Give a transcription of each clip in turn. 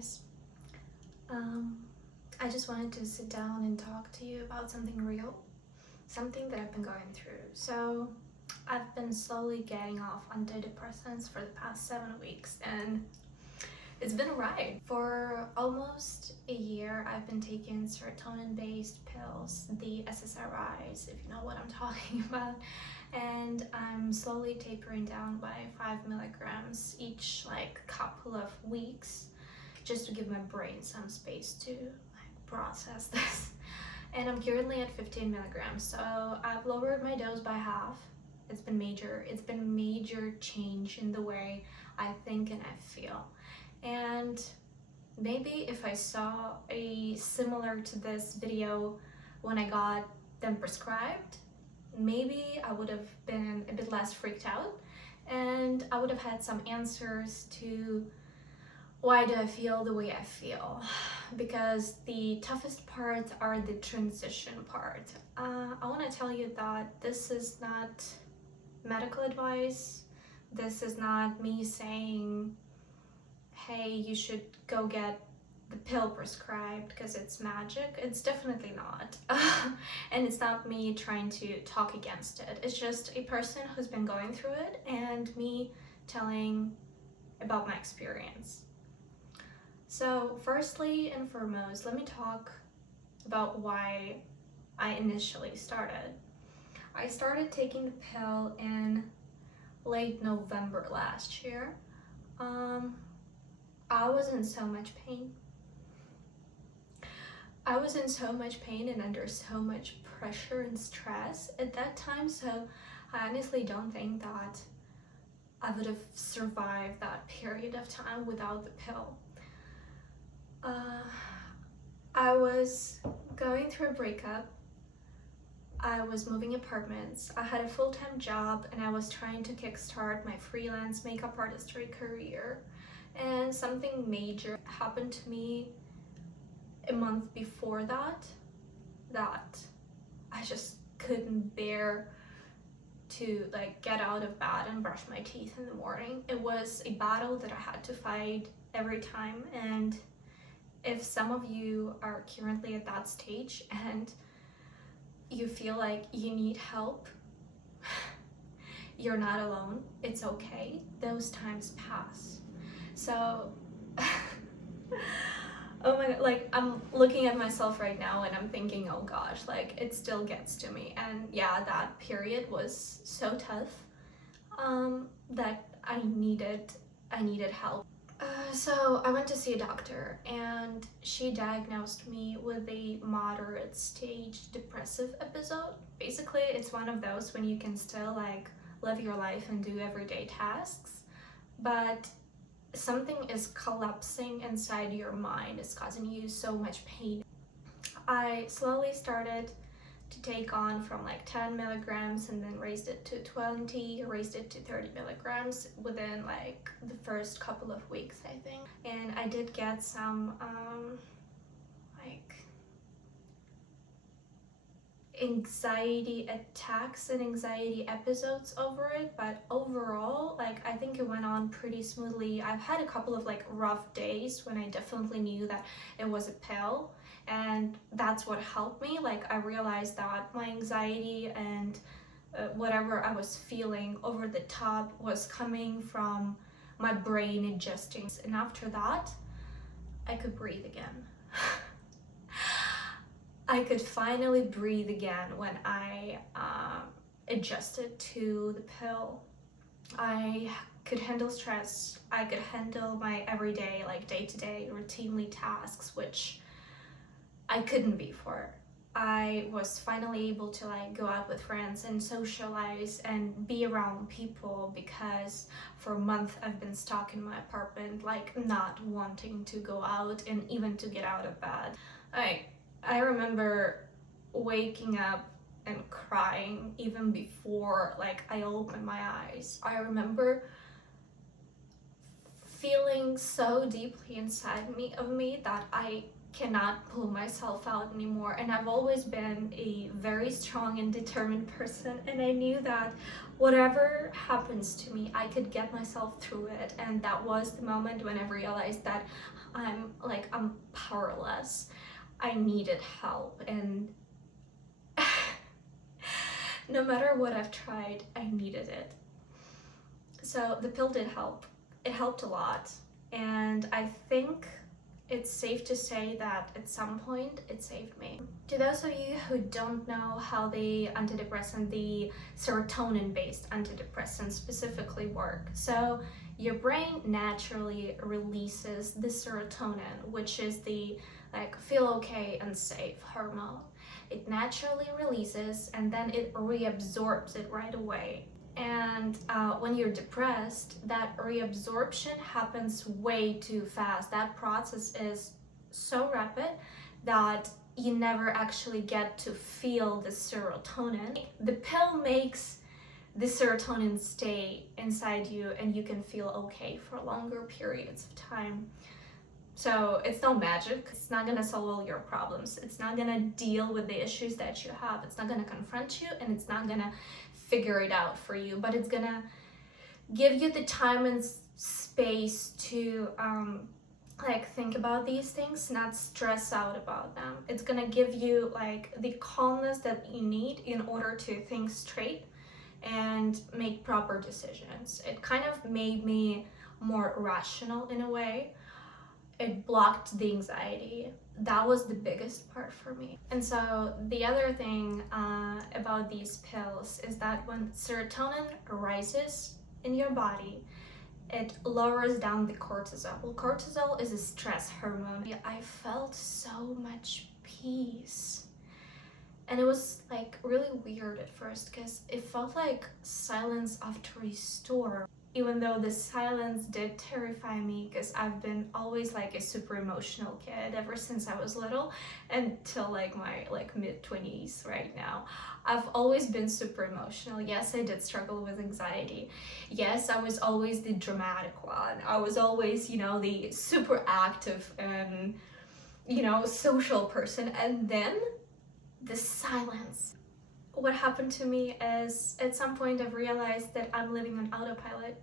guys. I just wanted to sit down and talk to you about something real, something that I've been going through. So I've been slowly getting off antidepressants for the past 7 weeks, and it's been a ride. For almost a year, I've been taking serotonin-based pills, the SSRIs, if you know what I'm talking about, and I'm slowly tapering down by 5 milligrams each couple of weeks, just to give my brain some space to process this. And I'm currently at 15 milligrams, so I've lowered my dose by half. It's been major change in the way I think and I feel. And maybe if I saw a similar to this video when I got them prescribed, maybe I would have been a bit less freaked out, and I would have had some answers to why do I feel the way I feel. Because the toughest parts are the transition part. I want to tell you that this is not medical advice. This is not me saying, hey, you should go get the pill prescribed because it's magic. It's definitely not. And it's not me trying to talk against it. It's just a person who's been going through it and me telling about my experience. So firstly and foremost, let me talk about why I initially started. I started taking the pill in late November last year. I was in so much pain. I was in so much pain and under so much pressure and stress at that time, so I honestly don't think that I would have survived that period of time without the pill. I was going through a breakup. I was moving apartments. I had a full-time job and I was trying to kickstart my freelance makeup artistry career. And something major happened to me a month before that I just couldn't bear to get out of bed and brush my teeth in the morning. It was a battle that I had to fight every time, and if some of you are currently at that stage and you feel like you need help, you're not alone. It's okay. Those times pass. So, oh my god, I'm looking at myself right now and I'm thinking, oh gosh, it still gets to me. And yeah, that period was so tough that I needed help. So I went to see a doctor and she diagnosed me with a moderate stage depressive episode. Basically, it's one of those when you can still live your life and do everyday tasks, but something is collapsing inside your mind. It's causing you so much pain. I slowly started to take on from 10 milligrams and then raised it to 20, raised it to 30 milligrams within the first couple of weeks, I think. And I did get some anxiety attacks and anxiety episodes over it, but overall I think it went on pretty smoothly. I've had a couple of rough days when I definitely knew that it was a pill, and that's what helped me. I realized that my anxiety and whatever I was feeling over the top was coming from my brain adjusting, and after that I could breathe again. I could finally breathe again when I adjusted to the pill. I could handle stress. I could handle my everyday, day-to-day, routinely tasks, which I couldn't before. I was finally able to go out with friends and socialize and be around people, because for a month I've been stuck in my apartment, not wanting to go out and even to get out of bed. I remember waking up and crying even before I opened my eyes. I remember feeling so deeply inside of me that I cannot pull myself out anymore. And I've always been a very strong and determined person, and I knew that whatever happens to me, I could get myself through it. And that was the moment when I realized that I'm powerless. I needed help, and no matter what I've tried, I needed it. So the pill did help. It helped a lot, and I think it's safe to say that at some point it saved me. To those of you who don't know how the serotonin-based antidepressants specifically work, so your brain naturally releases the serotonin, which is the feel okay and safe hormone. It naturally releases and then it reabsorbs it right away. And when you're depressed, that reabsorption happens way too fast. That process is so rapid that you never actually get to feel the serotonin. The pill makes the serotonin stay inside you and you can feel okay for longer periods of time. So it's no magic. It's not gonna solve all your problems. It's not gonna deal with the issues that you have. It's not gonna confront you, and it's not gonna figure it out for you, but it's gonna give you the time and space to think about these things, not stress out about them. It's gonna give you the calmness that you need in order to think straight and make proper decisions. It kind of made me more rational in a way. It blocked the anxiety. That was the biggest part for me. And so the other thing about these pills is that when serotonin rises in your body, it lowers down the cortisol. Well, cortisol is a stress hormone. I felt so much peace. And it was really weird at first because it felt like silence after a storm. Even though the silence did terrify me, because I've been always a super emotional kid ever since I was little until my mid-20s right now. I've always been super emotional. Yes, I did struggle with anxiety. Yes, I was always the dramatic one. I was always, the super active and, social person. And then the silence. What happened to me is at some point I've realized that I'm living on autopilot.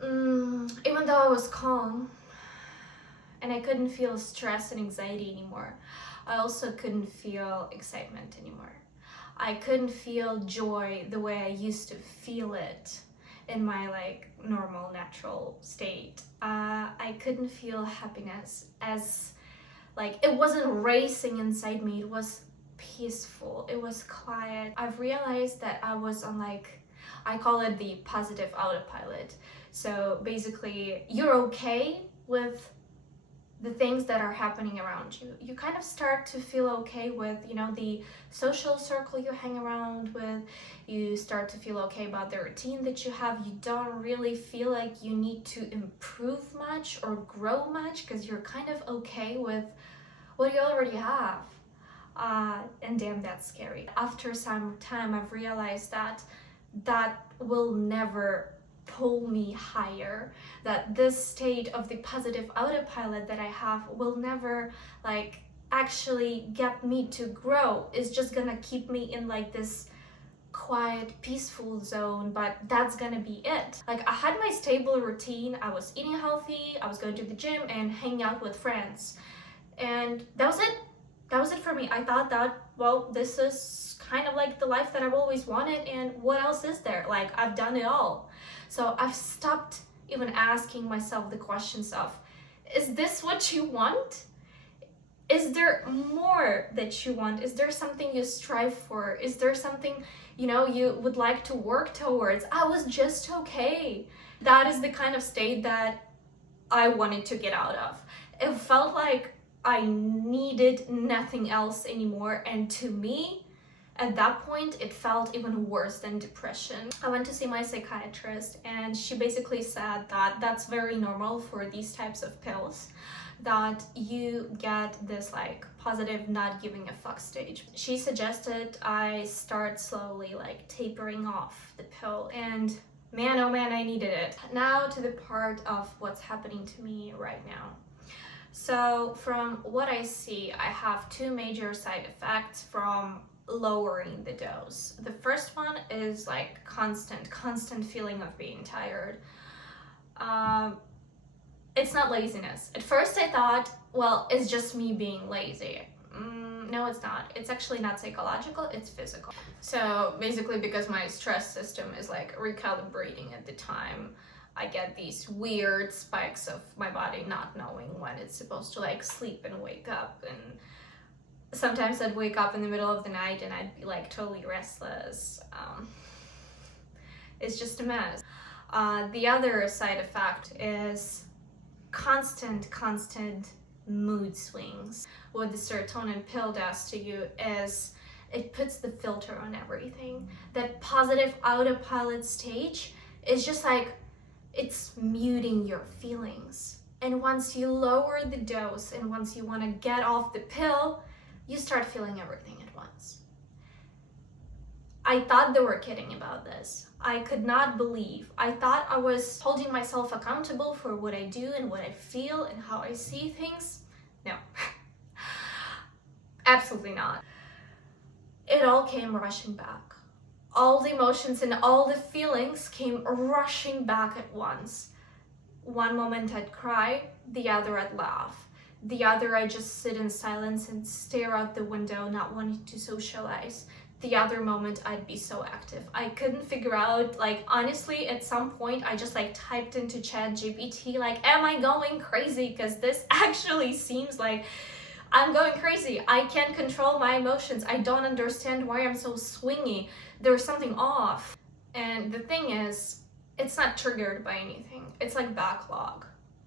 Even though I was calm and I couldn't feel stress and anxiety anymore, I also couldn't feel excitement anymore. I couldn't feel joy the way I used to feel it in my normal natural state. I couldn't feel happiness as it wasn't racing inside me. It was peaceful. It was quiet. I've realized that I was on I call it the positive autopilot. So basically you're okay with the things that are happening around you. You kind of start to feel okay with, the social circle you hang around with. You start to feel okay about the routine that you have. You don't really feel like you need to improve much or grow much because you're kind of okay with what you already have. And damn, that's scary. After some time, I've realized that will never pull me higher, that this state of the positive autopilot that I have will never actually get me to grow. It's just gonna keep me in this quiet, peaceful zone, but that's gonna be it. I had my stable routine. I was eating healthy, I was going to the gym and hanging out with friends, and that was it. That was it for me. I thought that, well, this is kind of the life that I've always wanted, and what else is there? I've done it all. So I've stopped even asking myself the questions of, is this what you want? Is there more that you want? Is there something you strive for? Is there something, you would like to work towards? I was just okay. That is the kind of state that I wanted to get out of. It felt like I needed nothing else anymore, and to me, at that point, it felt even worse than depression. I went to see my psychiatrist, and she basically said that that's very normal for these types of pills, that you get this positive not giving a fuck stage. She suggested I start slowly tapering off the pill, and man, oh man, I needed it. Now to the part of what's happening to me right now. So from what I see, I have two major side effects from lowering the dose. The first one is like constant feeling of being tired. Um, it's not laziness. At first I thought, well, it's just me being lazy. No, it's not. It's actually not psychological, it's physical. So basically, because my stress system is like recalibrating at the time, I get these weird spikes of my body not knowing when it's supposed to like sleep and wake up. And sometimes I'd wake up in the middle of the night and I'd be like totally restless. It's just a mess. The other side effect is constant mood swings. What the serotonin pill does to you is it puts the filter on everything. That positive autopilot stage is just like, it's muting your feelings. And once you lower the dose and once you want to get off the pill, you start feeling everything at once. I thought they were kidding about this. I could not believe. I thought I was holding myself accountable for what I do and what I feel and how I see things. No, absolutely not. It all came rushing back. All the emotions and all the feelings came rushing back at once. One moment I'd cry, the other I'd laugh. The other I'd just sit in silence and stare out the window, not wanting to socialize. The other moment I'd be so active. I couldn't figure out, like, honestly, at some point I just like typed into ChatGPT, like, am I going crazy? Because this actually seems like I'm going crazy. I can't control my emotions. I don't understand why I'm so swingy. There's something off. And the thing is, it's not triggered by anything. It's like backlog.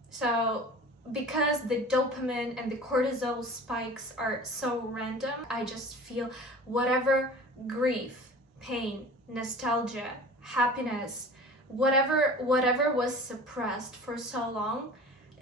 So because the dopamine and the cortisol spikes are so random, I just feel whatever grief, pain, nostalgia, happiness, whatever was suppressed for so long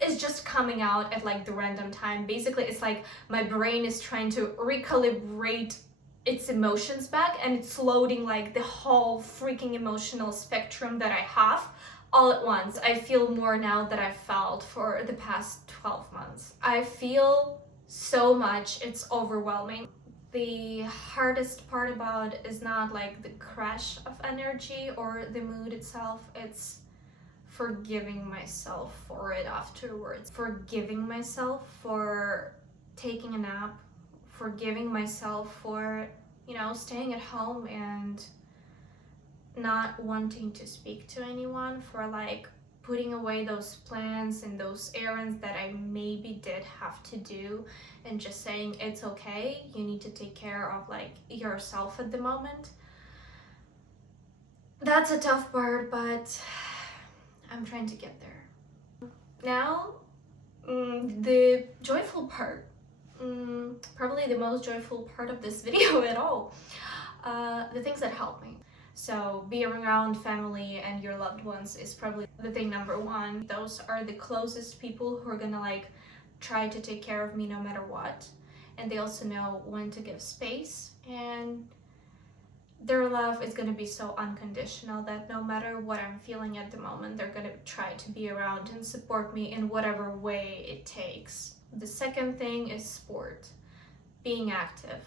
is just coming out at like the random time. Basically, it's like my brain is trying to recalibrate its emotions back, and it's loading like the whole freaking emotional spectrum that I have all at once. I feel more now than I've felt for the past 12 months. I feel so much, it's overwhelming. The hardest part about it is not like the crash of energy or the mood itself, it's forgiving myself for it afterwards. Forgiving myself for taking a nap, forgiving myself for, staying at home and not wanting to speak to anyone, for like putting away those plans and those errands that I maybe did have to do and just saying it's okay, you need to take care of like yourself at the moment. That's a tough part, but I'm trying to get there. Now, the joyful part, probably the most joyful part of this video at all, the things that help me. So being around family and your loved ones is probably the thing number one. Those are the closest people who are gonna like try to take care of me no matter what. And they also know when to give space, and their love is gonna be so unconditional that no matter what I'm feeling at the moment, they're gonna try to be around and support me in whatever way it takes. The second thing is sport, being active.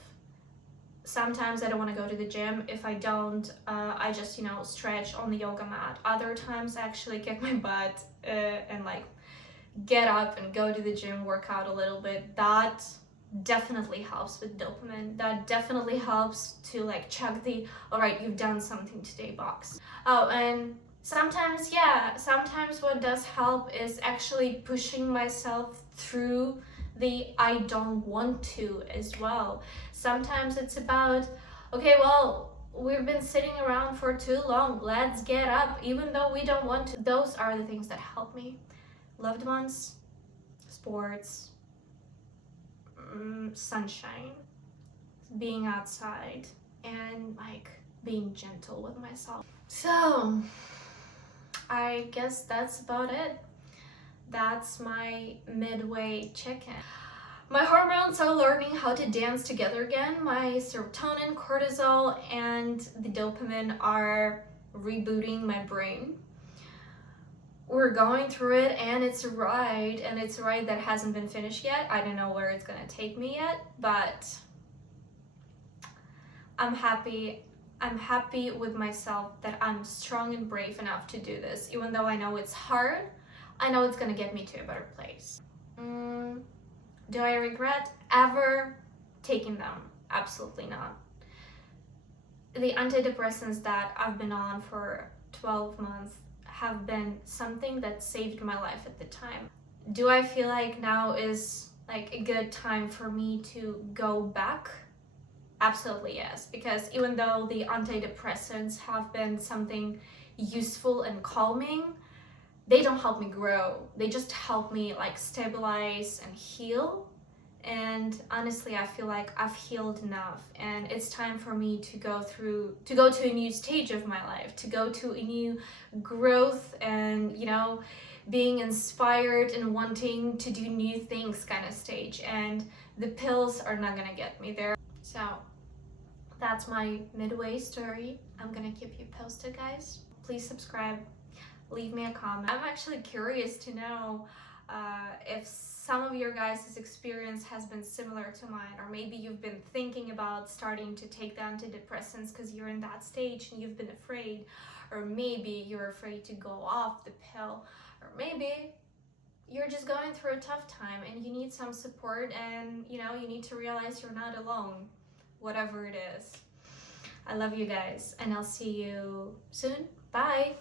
Sometimes I don't want to go to the gym. If I don't, I just, stretch on the yoga mat. Other times I actually kick my butt and like get up and go to the gym, work out a little bit. That definitely helps with dopamine. That definitely helps to like check the, all right, you've done something today box. Oh, and sometimes what does help is actually pushing myself through the I don't want to as well. Sometimes it's about, okay, well, we've been sitting around for too long, let's get up even though we don't want to. Those are the things that help me. Loved ones, sports, sunshine, being outside, and like being gentle with myself. So I guess that's about it. That's my midway check-in. My hormones are learning how to dance together again. My serotonin, cortisol, and the dopamine are rebooting my brain. we're going through it, and it's a ride, that hasn't been finished yet. I don't know where it's gonna take me yet, but I'm happy. I'm happy with myself that I'm strong and brave enough to do this, even though I know it's hard. I know it's gonna get me to a better place. Do I regret ever taking them? Absolutely not. The antidepressants that I've been on for 12 months have been something that saved my life at the time. Do I feel like now is like a good time for me to go back? Absolutely yes, because even though the antidepressants have been something useful and calming, they don't help me grow. They just help me like stabilize and heal. And honestly, I feel like I've healed enough, and it's time for me to go to a new stage of my life, to go to a new growth, and being inspired and wanting to do new things kind of stage. And the pills are not gonna get me there. So that's my midway story. I'm gonna keep you posted, guys. Please subscribe, leave me a comment. I'm actually curious to know if some of your guys' experience has been similar to mine, or maybe you've been thinking about starting to take the antidepressants because you're in that stage and you've been afraid, or maybe you're afraid to go off the pill, or maybe you're just going through a tough time and you need some support, and you need to realize you're not alone, whatever it is. I love you guys, and I'll see you soon. Bye.